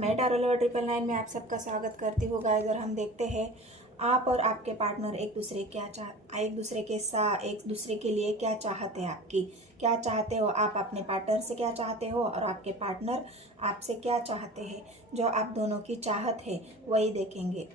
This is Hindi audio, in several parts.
मैं टैरोलवर 999 में आप सबका स्वागत करती हूँ गाइस। और हम देखते हैं आप और आपके पार्टनर एक दूसरे के लिए क्या चाहते हैं। आपकी क्या चाहते हो, आप अपने पार्टनर से क्या चाहते हो और आपके पार्टनर आपसे क्या चाहते हैं। जो आप दोनों की चाहत है वही देखेंगे।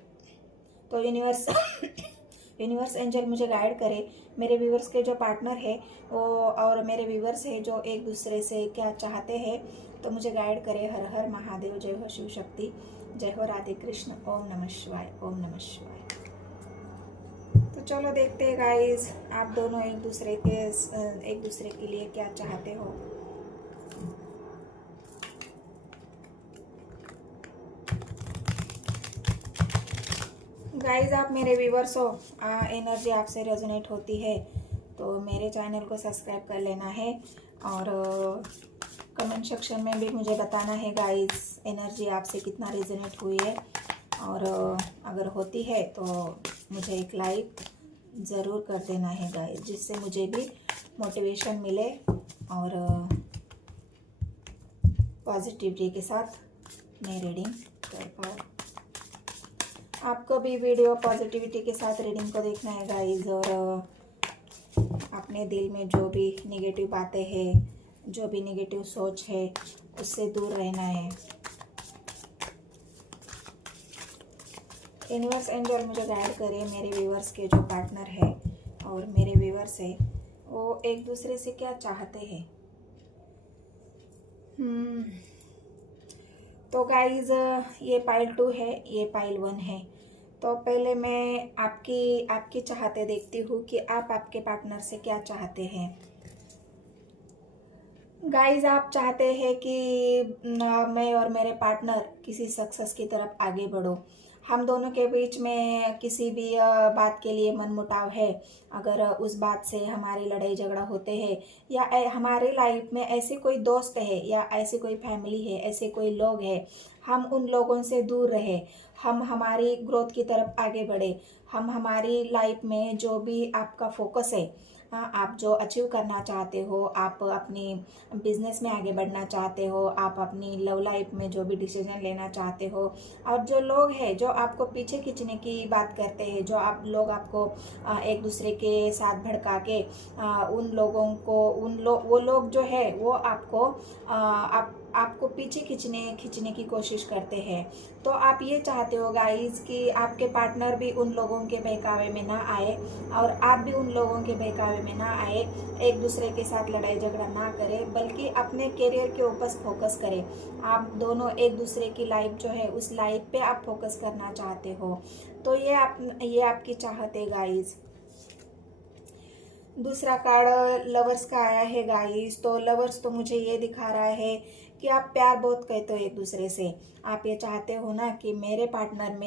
तो यूनिवर्स एंजल मुझे गाइड करे, मेरे व्यूवर्स के जो पार्टनर है वो और मेरे व्यूवर्स है जो एक दूसरे से क्या चाहते हैं, तो मुझे गाइड करे। हर हर महादेव, जय हो शिव शक्ति, जय हो राधे कृष्ण, ओम नमः शिवाय, ओम नमः शिवाय। तो चलो देखते हैं गाइस, आप दोनों एक दूसरे के लिए क्या चाहते हो। गाइस आप मेरे व्यूवर्स हो, एनर्जी आपसे रेजोनेट होती है तो मेरे चैनल को सब्सक्राइब कर लेना है और कमेंट सेक्शन में भी मुझे बताना है गाइस, एनर्जी आपसे कितना रेजोनेट हुई है। और अगर होती है तो मुझे एक लाइक ज़रूर कर देना है गाइस, जिससे मुझे भी मोटिवेशन मिले और पॉजिटिविटी के साथ मैं रीडिंग कर पाऊँ। आपको भी वीडियो पॉजिटिविटी के साथ रीडिंग को देखना है गाइस, और अपने दिल में जो भी नेगेटिव बातें हैं, जो भी नेगेटिव सोच है, उससे दूर रहना है। यूनिवर्स एंजल मुझे गाइड करे, मेरे व्यूवर्स के जो पार्टनर है और मेरे व्यूवर्स है वो एक दूसरे से क्या चाहते हैं। तो गाइज ये पाइल 2 है, ये पाइल 1 है। तो पहले मैं आपकी चाहते देखती हूँ कि आप आपके पार्टनर से क्या चाहते हैं। गाइज आप चाहते हैं कि मैं और मेरे पार्टनर किसी सक्सेस की तरफ आगे बढ़ो। हम दोनों के बीच में किसी भी बात के लिए मनमुटाव है, अगर उस बात से हमारी लड़ाई झगड़ा होते हैं या हमारी लाइफ में ऐसे कोई दोस्त है या ऐसी कोई फैमिली है, ऐसे कोई लोग हैं, हम उन लोगों से दूर रहे, हम हमारी ग्रोथ की तरफ आगे बढ़े। हम हमारी लाइफ में जो भी आपका फोकस है, आप जो अचीव करना चाहते हो, आप अपनी बिजनेस में आगे बढ़ना चाहते हो, आप अपनी लव लाइफ में जो भी डिसीजन लेना चाहते हो, और जो लोग हैं जो आपको पीछे खींचने की बात करते हैं, जो आप लोग आपको एक दूसरे के साथ भड़का के उन लोगों को वो लोग जो है वो आपको पीछे खींचने की कोशिश करते हैं। तो आप ये चाहते हो गाइस कि आपके पार्टनर भी उन लोगों के बहकावे में ना आए और आप भी उन लोगों के बहकावे में ना आए, एक दूसरे के साथ लड़ाई झगड़ा ना करें, बल्कि अपने करियर के ऊपर फोकस करें। आप दोनों एक दूसरे की लाइफ जो है उस लाइफ पे आप फोकस करना चाहते हो। तो ये आपकी चाहत है गाइस। दूसरा कार्ड लवर्स का आया है गाइस। तो लवर्स तो मुझे ये दिखा रहा है कि आप प्यार बहुत कहते हो एक दूसरे से। आप ये चाहते हो ना कि मेरे पार्टनर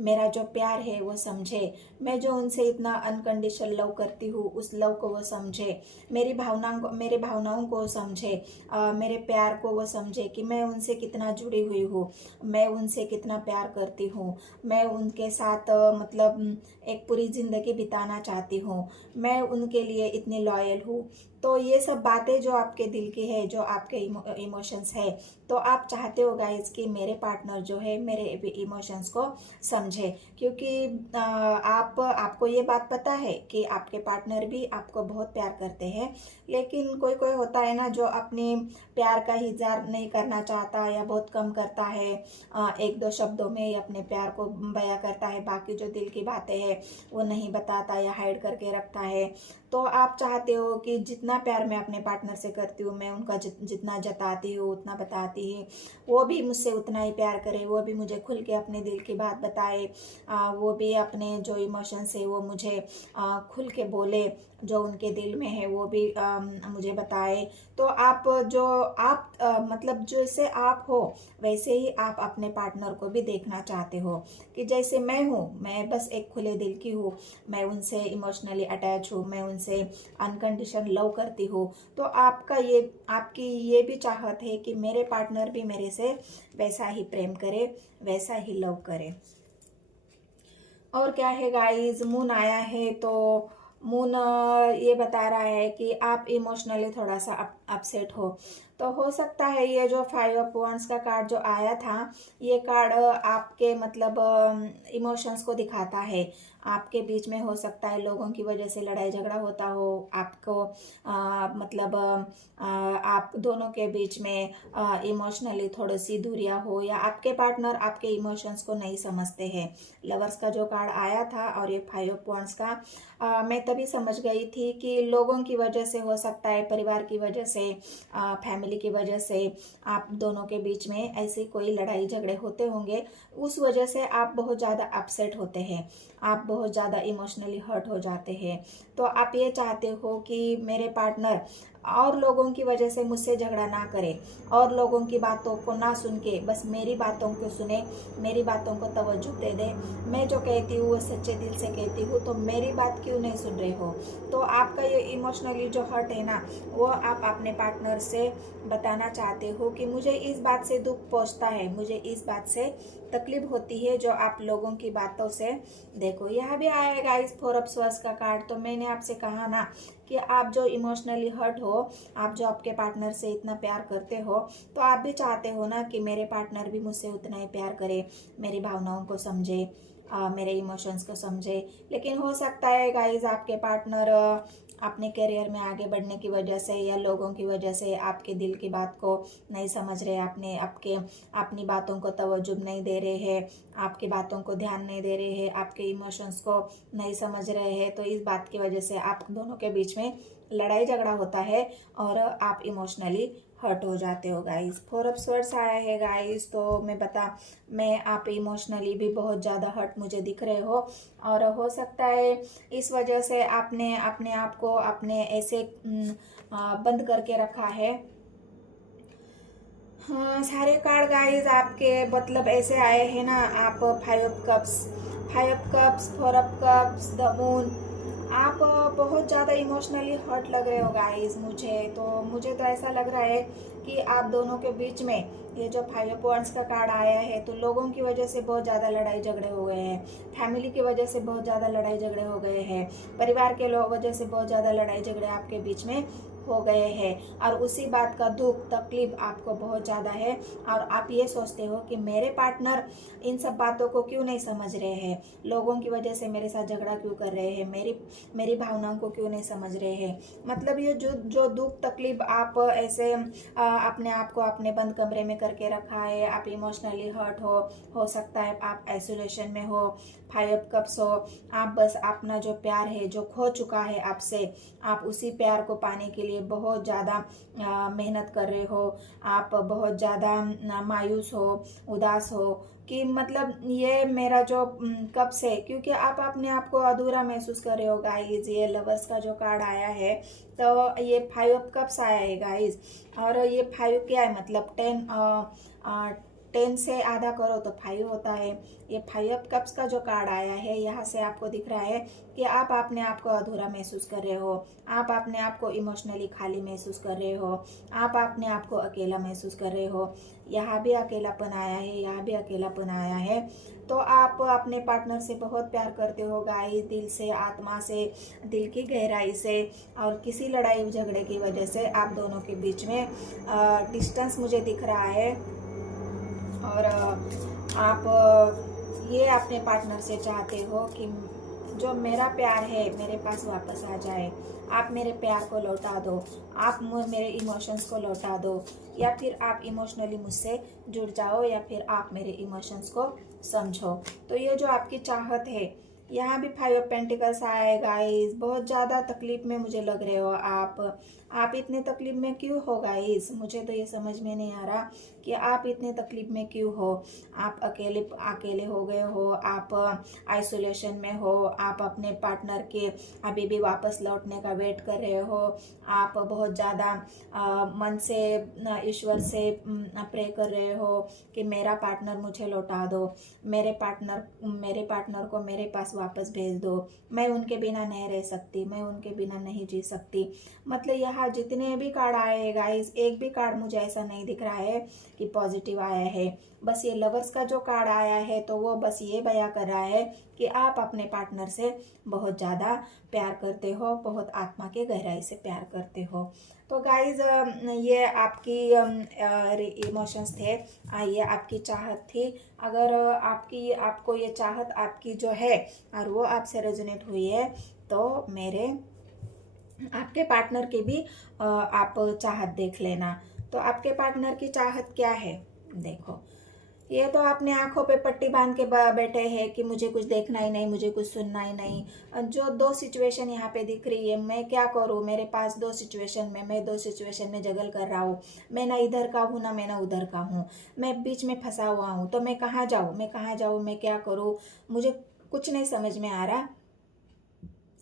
मेरा जो प्यार है वो समझे, मैं जो उनसे इतना अनकंडीशनल लव करती हूँ उस लव को वो समझे, मेरी भावनाओं को समझे, मेरे प्यार को वो समझे कि मैं उनसे कितना जुड़ी हुई हूँ, मैं उनसे कितना प्यार करती हूँ, मैं उनके साथ मतलब एक पूरी ज़िंदगी बिताना चाहती हूँ, मैं उनके लिए इतनी लॉयल हूँ। तो ये सब बातें जो आपके दिल की है, जो आपके इमोशंस है, तो आप चाहते हो गाइज कि मेरे पार्टनर जो है मेरे इमोशंस को समझे, क्योंकि आपको ये बात पता है कि आपके पार्टनर भी आपको बहुत प्यार करते हैं। लेकिन कोई कोई होता है ना जो अपने प्यार का इज़हार नहीं करना चाहता या बहुत कम करता है, एक दो शब्दों में ही अपने प्यार को बयां करता है, बाकी जो दिल की बातें हैं वो नहीं बताता या हाइड करके रखता है। तो आप चाहते हो कि जितना प्यार मैं अपने पार्टनर से करती हूँ, मैं उनका जितना जताती हूँ, उतना बताती है, वो भी मुझसे उतना ही प्यार करे, वो भी मुझे खुल के अपने दिल की बात बताए, वो भी अपने जो इमोशंस है वो मुझे खुल के बोले, जो उनके दिल में है वो भी मुझे बताए। तो मतलब जैसे आप हो वैसे ही आप अपने पार्टनर को भी देखना चाहते हो कि जैसे मैं हूँ, मैं बस एक खुले दिल की हूँ, मैं उनसे इमोशनली अटैच हूँ, मैं उनसे अनकंडीशन लव करती हूँ। तो आपकी ये भी चाहत है कि मेरे पार्टनर भी मेरे से वैसा ही प्रेम करे, वैसा ही लव करे। और क्या है गाइस, मून आया है। तो मून ये बता रहा है कि आप इमोशनली थोड़ा सा अपसेट हो, तो हो सकता है ये जो 5 ऑफ वॉन्ड्स का कार्ड जो आया था, ये कार्ड आपके मतलब इमोशंस को दिखाता है। आपके बीच में हो सकता है लोगों की वजह से लड़ाई झगड़ा होता हो, आपको मतलब आप दोनों के बीच में इमोशनली थोड़ी सी दूरियां हो, या आपके पार्टनर आपके इमोशंस को नहीं समझते हैं। लवर्स का जो कार्ड आया था और ये 5 ऑफ वॉन्ड्स का, मैं तभी समझ गई थी कि लोगों की वजह से हो सकता है, परिवार की वजह से, फैमिली की वजह से आप दोनों के बीच में ऐसी कोई लड़ाई झगड़े होते होंगे। उस वजह से आप बहुत ज़्यादा अपसेट होते हैं, आप बहुत ज़्यादा इमोशनली हर्ट हो जाते हैं। तो आप ये चाहते हो कि मेरे पार्टनर और लोगों की वजह से मुझसे झगड़ा ना करे, और लोगों की बातों को ना सुन के बस मेरी बातों को सुने, मेरी बातों को तवज्जो दे दे। मैं जो कहती हूँ वो सच्चे दिल से कहती हूँ, तो मेरी बात क्यों नहीं सुन रहे हो। तो आपका ये इमोशनली जो हर्ट है ना, वो आप अपने पार्टनर से बताना चाहते हो कि मुझे इस बात से दुख पहुँचता है, मुझे इस बात से तकलीफ होती है जो आप लोगों की बातों से। देखो यह भी आएगा इस 4 ऑफ स्वॉर्ड्स का कार्ड। तो मैंने आपसे कहा ना कि आप जो इमोशनली हर्ट हो, आप जो आपके पार्टनर से इतना प्यार करते हो, तो आप भी चाहते हो ना कि मेरे पार्टनर भी मुझसे उतना ही प्यार करे, मेरी भावनाओं को समझे, मेरे इमोशंस को समझे। लेकिन हो सकता है गाइज आपके पार्टनर अपने करियर में आगे बढ़ने की वजह से या लोगों की वजह से आपके दिल की बात को नहीं समझ रहे, अपनी बातों को तवज्जो नहीं दे रहे हैं, आपकी बातों को ध्यान नहीं दे रहे हैं, आपके इमोशंस को नहीं समझ रहे हैं। तो इस बात की वजह से आप दोनों के बीच में लड़ाई झगड़ा होता है और आप इमोशनली हर्ट हो जाते हो गाइस। 4 ऑफ स्वॉर्ड्स आया है गाइस, तो मैं आप इमोशनली भी बहुत ज़्यादा हर्ट मुझे दिख रहे हो, और हो सकता है इस वजह से आपने अपने आप को अपने ऐसे बंद करके रखा है। हाँ, सारे कार्ड गाइस आपके मतलब ऐसे आए हैं ना, आप 5 of cups, 5 of cups, 4 of cups, the moon. आप बहुत ज़्यादा इमोशनली हर्ट लग रहे हो गाइस। मुझे तो ऐसा लग रहा है कि आप दोनों के बीच में ये जो 5 ऑफ वॉन्ड्स का कार्ड आया है, तो लोगों की वजह से बहुत ज़्यादा लड़ाई झगड़े हो गए हैं, फैमिली की वजह से बहुत ज़्यादा लड़ाई झगड़े हो गए हैं, परिवार के लोग वजह से बहुत ज़्यादा लड़ाई झगड़े आपके बीच में हो गए हैं, और उसी बात का दुख तकलीफ आपको बहुत ज़्यादा है। और आप ये सोचते हो कि मेरे पार्टनर इन सब बातों को क्यों नहीं समझ रहे हैं, लोगों की वजह से मेरे साथ झगड़ा क्यों कर रहे हैं, मेरी भावनाओं को क्यों नहीं समझ रहे हैं। मतलब ये जो दुख तकलीफ आप ऐसे अपने आप को अपने बंद कमरे में करके रखा है, आप इमोशनली हर्ट हो सकता है आप आइसोलेशन में हो, 5 ऑफ कप्स हो, आप बस अपना जो प्यार है जो खो चुका है आपसे, आप उसी प्यार को पाने के लिए बहुत ज़्यादा मेहनत कर रहे हो, आप बहुत ज़्यादा मायूस हो, उदास हो कि मतलब ये मेरा जो कब से, क्योंकि आप अपने आप को अधूरा महसूस कर रहे हो गाइज। ये लवर्स का जो कार्ड आया है, तो ये 5 ऑफ कप्स आया है गाइज, और ये 5 क्या है मतलब 10 से आधा करो तो 5 होता है। ये 5 ऑफ कप्स का जो कार्ड आया है, यहाँ से आपको दिख रहा है कि आप अपने आप को अधूरा महसूस कर रहे हो, आप अपने आप को इमोशनली खाली महसूस कर रहे हो, आप अपने आप को अकेला महसूस कर रहे हो। यहाँ भी अकेलापन आया है, यहाँ भी अकेलापन आया है। तो आप अपने पार्टनर से बहुत प्यार करते हो गाइस, दिल से, आत्मा से, दिल की गहराई से, और किसी लड़ाई झगड़े की वजह से आप दोनों के बीच में डिस्टेंस मुझे दिख रहा है। और आप ये अपने पार्टनर से चाहते हो कि जो मेरा प्यार है मेरे पास वापस आ जाए, आप मेरे प्यार को लौटा दो, आप मेरे इमोशंस को लौटा दो, या फिर आप इमोशनली मुझसे जुड़ जाओ, या फिर आप मेरे इमोशंस को समझो। तो ये जो आपकी चाहत है, यहाँ भी 5 ऑफ पेंटिकल्स आया है गाइस। बहुत ज़्यादा तकलीफ में मुझे लग रहे हो आप इतने तकलीफ में क्यों हो गाइस। मुझे तो ये समझ में नहीं आ रहा कि आप इतने तकलीफ में क्यों हो। आप अकेले हो गए हो, आप आइसोलेशन में हो, आप अपने पार्टनर के अभी भी वापस लौटने का वेट कर रहे हो, आप बहुत ज़्यादा मन से ईश्वर से प्रे कर रहे हो कि मेरा पार्टनर मुझे लौटा दो, मेरे पार्टनर को मेरे पास वापस भेज दो, मैं उनके बिना नहीं रह सकती, मैं उनके बिना नहीं जी सकती। मतलब यहाँ जितने भी कार्ड आए हैं गाइस, एक भी कार्ड मुझे ऐसा नहीं दिख रहा है कि पॉजिटिव आया है। बस ये लवर्स का जो कार्ड आया है तो वो बस ये बयां कर रहा है कि आप अपने पार्टनर से बहुत ज़्यादा प्यार करते हो, बहुत आत्मा के गहराई से प्यार करते हो। तो गाइज ये आपकी इमोशंस थे, ये आपकी चाहत थी। अगर आपको ये चाहत आपकी जो है और वो आपसे रेजोनेट हुई है तो आपके पार्टनर की भी आप चाहत देख लेना। तो आपके पार्टनर की चाहत क्या है, देखो ये तो अपने आंखों पे पट्टी बांध के बैठे हैं कि मुझे कुछ देखना ही नहीं, मुझे कुछ सुनना ही नहीं। जो दो सिचुएशन यहाँ पे दिख रही है, मैं क्या करूँ, मेरे पास दो सिचुएशन में, मैं दो सिचुएशन में जगल कर रहा हूँ। मैं ना इधर का हूँ ना मैं ना उधर का हूँ, मैं बीच में फंसा हुआ हूँ। तो मैं कहाँ जाऊँ, मैं क्या करूँ, मुझे कुछ नहीं समझ में आ रहा।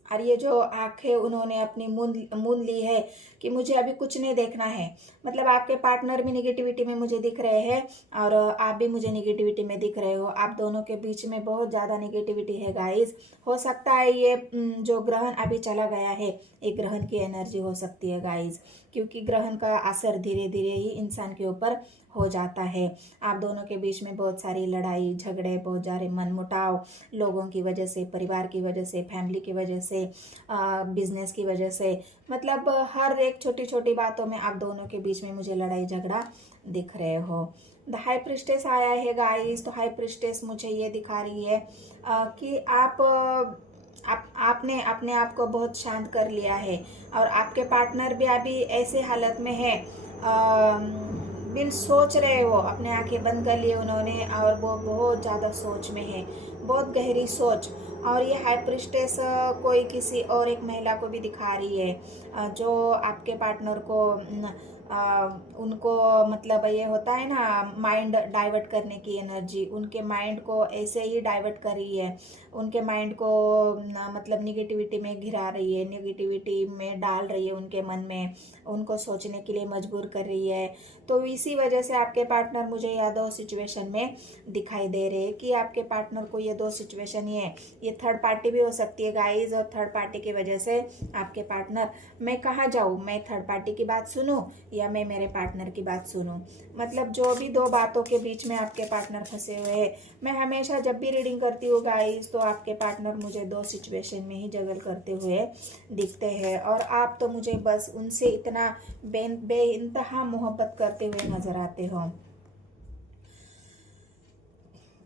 और ये जो आंखें उन्होंने अपनी मूंद ली है कि मुझे अभी कुछ नहीं देखना है। मतलब आपके पार्टनर भी निगेटिविटी में मुझे दिख रहे हैं और आप भी मुझे निगेटिविटी में दिख रहे हो। आप दोनों के बीच में बहुत ज़्यादा निगेटिविटी है गाइस। हो सकता है ये जो ग्रहण अभी चला गया है, एक ग्रहण की एनर्जी हो सकती है गाइस, क्योंकि ग्रहण का असर धीरे धीरे ही इंसान के ऊपर हो जाता है। आप दोनों के बीच में बहुत सारी लड़ाई झगड़े, बहुत सारे मनमुटाव, लोगों की वजह से, परिवार की वजह से, फैमिली की वजह से, बिजनेस की वजह से, मतलब हर एक छोटी छोटी बातों में आप दोनों के बीच में मुझे लड़ाई झगड़ा दिख रहे हो। द हाई प्रिस्टेस आया है गाइस। तो हाई प्रिस्टेस मुझे ये दिखा रही है कि आपने अपने आप को बहुत शांत कर लिया है और आपके पार्टनर भी अभी ऐसे हालत में है, बिन सोच रहे हो, अपने आंखें बंद कर लिए उन्होंने और वो बहुत ज़्यादा सोच में है, बहुत गहरी सोच। और ये हाई प्रिस्टेस कोई किसी और एक महिला को भी दिखा रही है जो आपके पार्टनर को उनको, मतलब ये होता है ना माइंड डाइवर्ट करने की एनर्जी, उनके माइंड को ऐसे ही डाइवर्ट कर रही है, उनके माइंड को मतलब निगेटिविटी में घिरा रही है, निगेटिविटी में डाल रही है उनके मन में, उनको सोचने के लिए मजबूर कर रही है। तो इसी वजह से आपके पार्टनर मुझे यह दो सिचुएशन में दिखाई दे रहे हैं कि आपके पार्टनर को ये दो सिचुएशन ये थर्ड पार्टी भी हो सकती है गाइज। और थर्ड पार्टी की वजह से आपके पार्टनर, मैं कहाँ जाऊँ, मैं थर्ड पार्टी की बात सुनूं या मैं मेरे पार्टनर की बात सुनूं, मतलब जो भी दो बातों के बीच में आपके पार्टनर फंसे हुए हैं। मैं हमेशा जब भी रीडिंग करती हूँ गाइज तो आपके पार्टनर मुझे दो सिचुएशन में ही जगल करते हुए दिखते हैं और आप तो मुझे बस उनसे इतना बेइंतहा मोहब्बत करते हुए नजर आते हो।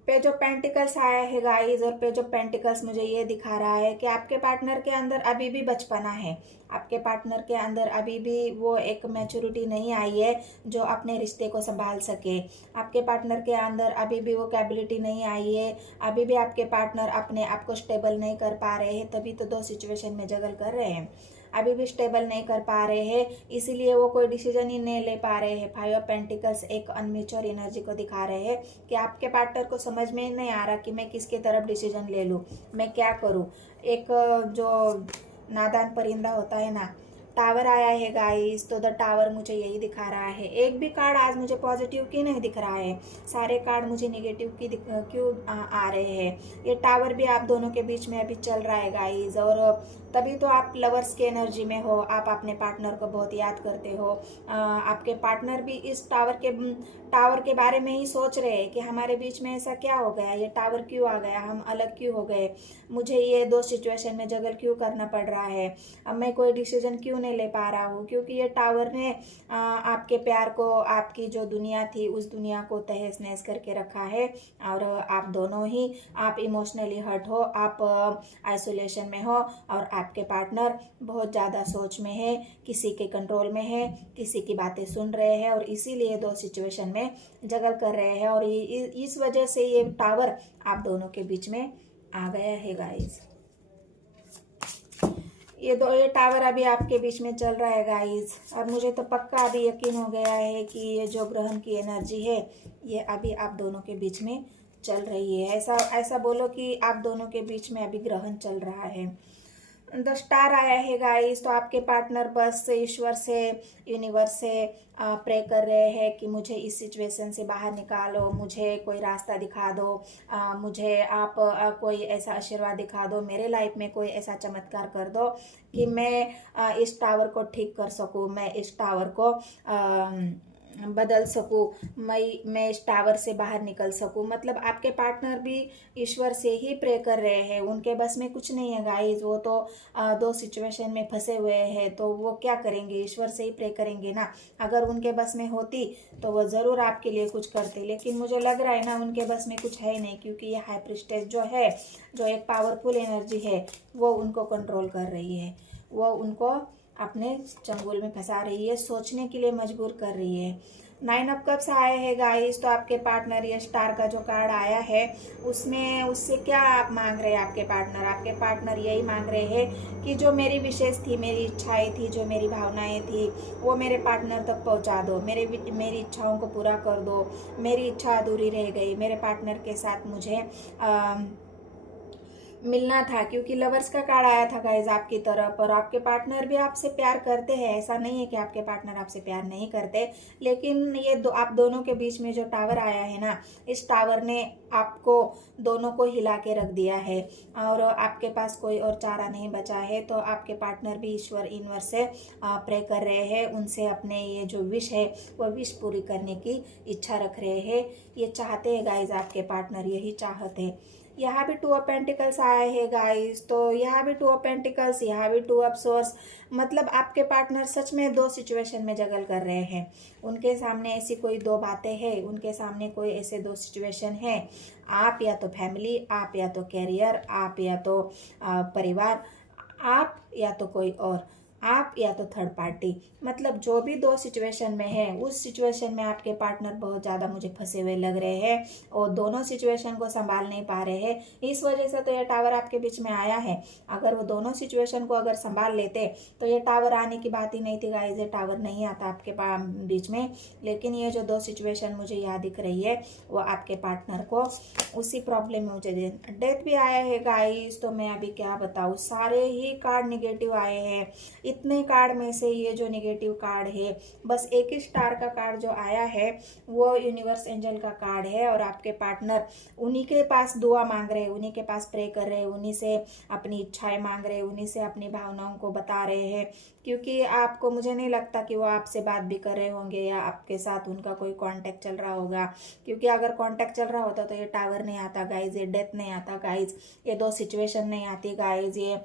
पेज ऑफ पेंटिकल्स आया है गाइस और पेज ऑफ पेंटिकल्स मुझे ये दिखा रहा है कि आपके पार्टनर के अंदर अभी भी बचपना है, आपके पार्टनर के अंदर अभी भी वो एक मैच्योरिटी नहीं आई है जो अपने रिश्ते को संभाल सके। आपके पार्टनर के अंदर अभी भी वो कैपेबिलिटी नहीं आई है, अभी भी आपके पार्टनर अपने आप को स्टेबल नहीं कर पा रहे हैं, तभी तो दो सिचुएशन में जगल कर रहे हैं। अभी भी स्टेबल नहीं कर पा रहे हैं, इसीलिए वो कोई डिसीजन ही नहीं ले पा रहे हैं। फाइव ऑफ पेंटिकल्स एक अनमेच्योर एनर्जी को दिखा रहे हैं कि आपके पार्टनर को समझ में नहीं आ रहा कि मैं किसके तरफ डिसीजन ले लूँ, मैं क्या करूँ। एक जो नादान परिंदा होता है ना, टावर आया है गाइस। तो द टावर मुझे यही दिखा रहा है। एक भी कार्ड आज मुझे पॉजिटिव की नहीं दिख रहा है, सारे कार्ड मुझे नेगेटिव की क्यों आ रहे हैं। ये टावर भी आप दोनों के बीच में अभी चल रहा है गाइस और तभी तो आप लवर्स के एनर्जी में हो, आप अपने पार्टनर को बहुत याद करते हो। आपके पार्टनर भी इस टावर के बारे में ही सोच रहे हैं कि हमारे बीच में ऐसा क्या हो गया, ये टावर क्यों आ गया, हम अलग क्यों हो गए, मुझे ये दो सिचुएशन में जगल क्यों करना पड़ रहा है, अब मैं कोई डिसीजन क्यों नहीं ले पा रहा हूँ। क्योंकि ये टावर ने आपके प्यार को, आपकी जो दुनिया थी उस दुनिया को तहस नहस करके रखा है और आप दोनों ही, आप इमोशनली हर्ट हो, आप आइसोलेशन में हो और आपके पार्टनर बहुत ज़्यादा सोच में है, किसी के कंट्रोल में है, किसी की बातें सुन रहे हैं और इसीलिए दो सिचुएशन में जगल कर रहे हैं और इस वजह से ये टावर आप दोनों के बीच में आ गया है गाइस। ये टावर अभी आपके बीच में चल रहा है गाइस और मुझे तो पक्का अभी यकीन हो गया है कि ये जो ग्रहण की एनर्जी है ये अभी आप दोनों के बीच में चल रही है। ऐसा बोलो कि आप दोनों के बीच में अभी ग्रहण चल रहा है। द स्टार आया है गाइस, तो आपके पार्टनर बस ईश्वर से, यूनिवर्स से प्रे कर रहे हैं कि मुझे इस सिचुएशन से बाहर निकालो, मुझे कोई रास्ता दिखा दो, मुझे आप कोई ऐसा आशीर्वाद दिखा दो, मेरे लाइफ में कोई ऐसा चमत्कार कर दो कि मैं इस टावर को ठीक कर सकूं, मैं इस टावर को बदल सकूं, मैं इस टावर से बाहर निकल सकूं। मतलब आपके पार्टनर भी ईश्वर से ही प्रे कर रहे हैं, उनके बस में कुछ नहीं है गाइस, वो तो दो सिचुएशन में फंसे हुए हैं, तो वो क्या करेंगे, ईश्वर से ही प्रे करेंगे ना। अगर उनके बस में होती तो वो ज़रूर आपके लिए कुछ करते, लेकिन मुझे लग रहा है ना उनके बस में कुछ है नहीं, क्योंकि ये हाई प्रीस्टेस जो है, जो एक पावरफुल एनर्जी है, वो उनको कंट्रोल कर रही है, वो उनको अपने चंगुल में फंसा रही है, सोचने के लिए मजबूर कर रही है। 9 ऑफ कप्स आए हैं गाइस, तो आपके पार्टनर, ये स्टार का जो कार्ड आया है उसमें उससे क्या आप मांग रहे हैं आपके पार्टनर? आपके पार्टनर यही मांग रहे हैं कि जो मेरी विशेष थी, मेरी इच्छाएं थी, जो मेरी भावनाएं थी, वो मेरे पार्टनर तक पहुंचा दो, मेरी इच्छाओं को पूरा कर दो। मेरी इच्छा अधूरी रह गई, मेरे पार्टनर के साथ मुझे मिलना था, क्योंकि लवर्स का कार्ड आया था गाइज आपकी तरफ, और आपके पार्टनर भी आपसे प्यार करते हैं, ऐसा नहीं है कि आपके पार्टनर आपसे प्यार नहीं करते, लेकिन ये आप दोनों के बीच में जो टावर आया है ना, इस टावर ने आपको दोनों को हिला के रख दिया है, और आपके पास कोई और चारा नहीं बचा है। तो आपके पार्टनर भी ईश्वर यूनिवर्स से प्रे कर रहे हैं, उनसे अपने ये जो विश है वो विश पूरी करने की इच्छा रख रहे हैं, ये चाहते हैं गाइज आपके पार्टनर, यही चाहते हैं। यहाँ भी 2 ऑफ पेंटिकल्स आए हैं गाइस, तो यहाँ भी 2 ऑफ पेंटिकल्स, यहाँ भी 2 ऑफ सोर्स। मतलब आपके पार्टनर सच में दो सिचुएशन में जगल कर रहे हैं, उनके सामने ऐसी कोई दो बातें हैं, उनके सामने कोई ऐसे दो सिचुएशन है, आप या तो फैमिली, आप या तो कैरियर, आप या तो परिवार, आप या तो कोई और, आप या तो थर्ड पार्टी। मतलब जो भी दो सिचुएशन में है, उस सिचुएशन में आपके पार्टनर बहुत ज़्यादा मुझे फंसे हुए लग रहे हैं, और दोनों सिचुएशन को संभाल नहीं पा रहे हैं, इस वजह से तो ये टावर आपके बीच में आया है। अगर वो दोनों सिचुएशन को अगर संभाल लेते तो ये टावर आने की बात ही नहीं थी गाइस, ये टावर नहीं आता आपके बीच में। लेकिन ये जो दो सिचुएशन मुझे यहाँ दिख रही है, वो आपके पार्टनर को उसी प्रॉब्लम में मुझे डेथ भी आया है गाइस। तो मैं अभी क्या बताऊँ, सारे ही कार्ड निगेटिव आए हैं। इतने कार्ड में से ये जो नेगेटिव कार्ड है, बस एक ही स्टार का कार्ड जो आया है वो यूनिवर्स एंजल का कार्ड है, और आपके पार्टनर उन्हीं के पास दुआ मांग रहे हैं, उन्हीं के पास प्रे कर रहे हैं, उन्हीं से अपनी इच्छाएं मांग रहे हैं, उन्हीं से अपनी भावनाओं को बता रहे हैं। क्योंकि आपको, मुझे नहीं लगता कि वो आपसे बात भी कर रहे होंगे या आपके साथ उनका कोई कांटेक्ट चल रहा होगा, क्योंकि अगर कांटेक्ट चल रहा होता तो ये टावर नहीं आता गाइज, ये डेथ नहीं आता गाइज, ये दो सिचुएशन नहीं आती गाइज, ये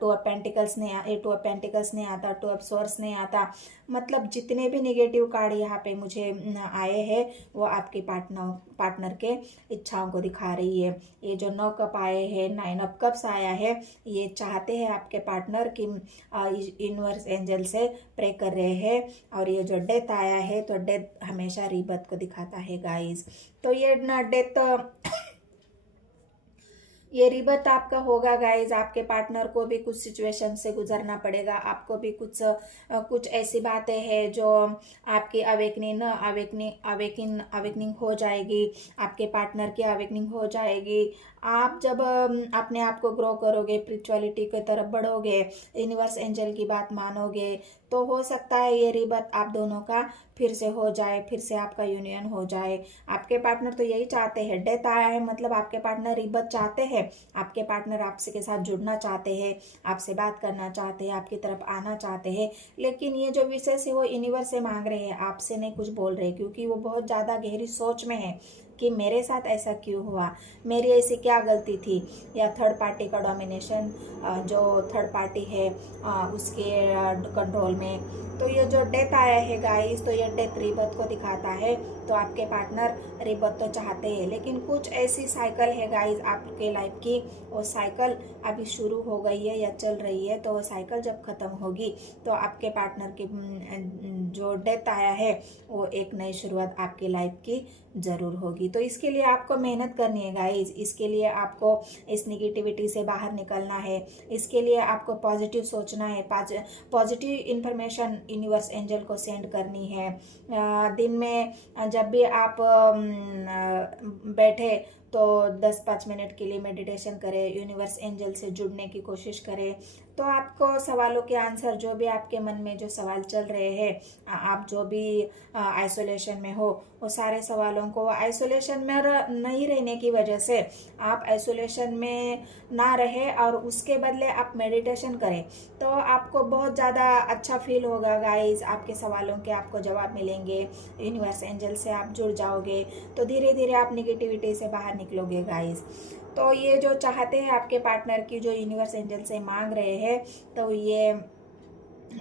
2 ऑफ पेंटिकल्स नहीं आता, 2 ऑफ सोर्स नहीं आता। मतलब जितने भी नेगेटिव कार्ड यहाँ पे मुझे आए हैं, वो आपके पार्टनर के इच्छाओं को दिखा रही है। ये जो 9 कप आए हैं, 9 ऑफ कप्स आया है, ये चाहते हैं आपके पार्टनर कि यूनिवर्स एंजल से प्रे कर रहे हैं। और ये जो डेथ आया है, तो डेथ हमेशा रीबर्थ को दिखाता है गाइस। तो ये ना डेथ ये रिबर्थ आपका होगा गाइज, आपके पार्टनर को भी कुछ सिचुएशन से गुजरना पड़ेगा, आपको भी कुछ ऐसी बातें हैं जो आपकी अवेकनिंग हो जाएगी, आपके पार्टनर की अवेकनिंग हो जाएगी। आप जब अपने आप को ग्रो करोगे, स्पिरिचुअलिटी की तरफ बढ़ोगे, यूनिवर्स एंजल की बात मानोगे, तो हो सकता है ये रिबर्थ आप दोनों का फिर से हो जाए, फिर से आपका यूनियन हो जाए। आपके पार्टनर तो यही चाहते हैं, डेथ आया है मतलब आपके पार्टनर रिबर्थ चाहते हैं, आपके पार्टनर आपसे के साथ जुड़ना चाहते हैं, आपसे बात करना चाहते हैं, आपकी तरफ आना चाहते हैं। लेकिन ये जो विशेष है वो यूनिवर्स से मांग रहे हैं, आपसे नहीं कुछ बोल रहे, क्योंकि वो बहुत ज़्यादा गहरी सोच में है कि मेरे साथ ऐसा क्यों हुआ, मेरी ऐसी क्या गलती थी, या थर्ड पार्टी का डोमिनेशन, जो थर्ड पार्टी है उसके कंट्रोल में। तो ये जो डेथ आया है गाइस, तो ये डेथ रिबर्थ को दिखाता है। तो आपके पार्टनर रिबर्थ तो चाहते हैं, लेकिन कुछ ऐसी साइकिल है गाइस आपके लाइफ की, वो साइकिल अभी शुरू हो गई है या चल रही है, तो वो साइकिल जब खत्म होगी तो आपके पार्टनर की जो डेथ आया है वो एक नई शुरुआत आपकी लाइफ की ज़रूर होगी। तो इसके लिए आपको मेहनत करनी है गाइज, इसके लिए आपको इस निगेटिविटी से बाहर निकलना है, इसके लिए आपको पॉजिटिव सोचना है, पॉजिटिव इन्फॉर्मेशन यूनिवर्स एंजल को सेंड करनी है। दिन में जब भी आप बैठे तो 10-5 मिनट के लिए मेडिटेशन करें, यूनिवर्स एंजल से जुड़ने की कोशिश करें, तो आपको सवालों के आंसर, जो भी आपके मन में जो सवाल चल रहे हैं, आप जो भी आइसोलेशन में हो, वो सारे सवालों को, आइसोलेशन में नहीं रहने की वजह से आप आइसोलेशन में ना रहे और उसके बदले आप मेडिटेशन करें, तो आपको बहुत ज़्यादा अच्छा फील होगा गाइस। आपके सवालों के आपको जवाब मिलेंगे, यूनिवर्स एंजल से आप जुड़ जाओगे, तो धीरे धीरे आप निगेटिविटी से बाहर निकलोगे गाइस। तो ये जो चाहते हैं आपके पार्टनर की, जो यूनिवर्स एंजल से मांग रहे हैं, तो ये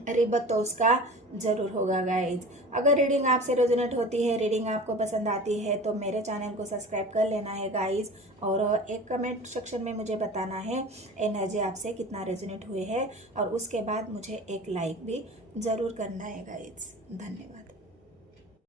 रिबत तो उसका जरूर होगा गाइज। अगर रीडिंग आपसे रेजोनेट होती है, रीडिंग आपको पसंद आती है, तो मेरे चैनल को सब्सक्राइब कर लेना है गाइज, और एक कमेंट सेक्शन में मुझे बताना है एनर्जी आपसे कितना रेजोनेट हुए है, और उसके बाद मुझे एक लाइक भी ज़रूर करना है गाइज। धन्यवाद।